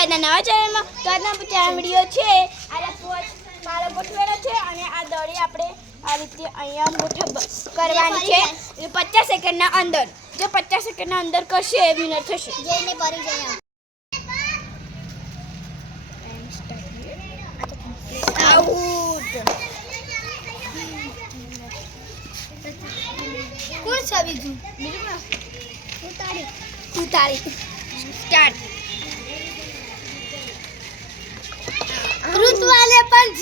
આજના નવા ચેનલમાં. તો આજના વિડીયો છે આ પોચ પાળો ગોઠવેલો છે અને આ દડી આપણે આ રીતે અહીંયા ગોઠવ કરવાની છે 50 સેકન્ડના અંદર. જો 50 સેકન્ડના અંદર કરશે વિનર થશે. જઈને પરી જાય આઉટ. કોણ છે બીજું ઉતારી સ્ટાર્ટ. ઋતુવાલે પણ 0.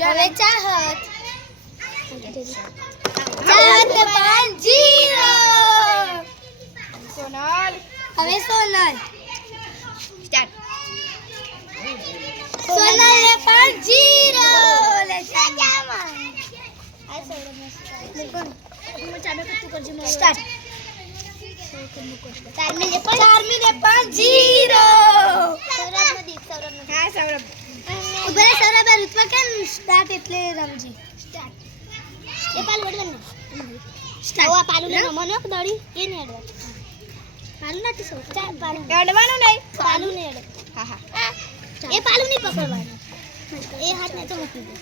હવે ચાહત સોનલ હવે સોનલ સ્ટાર્ટ. સોનલ ને પણ 0. સ્ટાર્ટ. ચાર્મી ને પણ 0. હા સૌરભ. ઉભરે સૌરભ ઋત્વા કેમ સ્ટાર્ટ એટલે રમજી સ્ટાર્ટ. એ પાલ વડવાનું સ્ટાર્ટ. આ પાલું ને મનો દડી કે ને એડવા પાલું નથી સૌ ચાર પાલું એડવાનું નહીં. પાલું ને એડ. હા હા. એ પાલું નહીં પકડવાનું એ હાથ ને તો મૂકી દે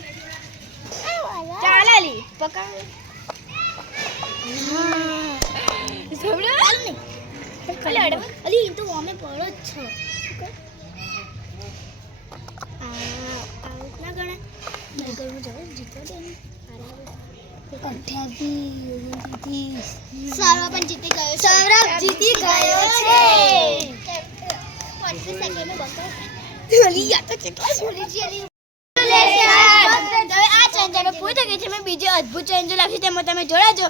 ચાલાલી પકડ. પાલું નહીં ભલે એડવા. અલી ઈ તો અમે પડો જ છો આઉટ ના ગણે મેં ગયું જાવ જીતો દે ને સૌરભ પણ જીતી ગયો છે. સૌરભ જીતી ગયો છે. 25 સેકન્ડ બકો અલી યા તો કેટલા સોરી છે અલી હવે આ ચેન્જ અમે પૂરી થઈ ગઈ છે. મેં બીજી અદ્ભુત ચેન્જ લાગશે તેમાં તમે જોડાજો.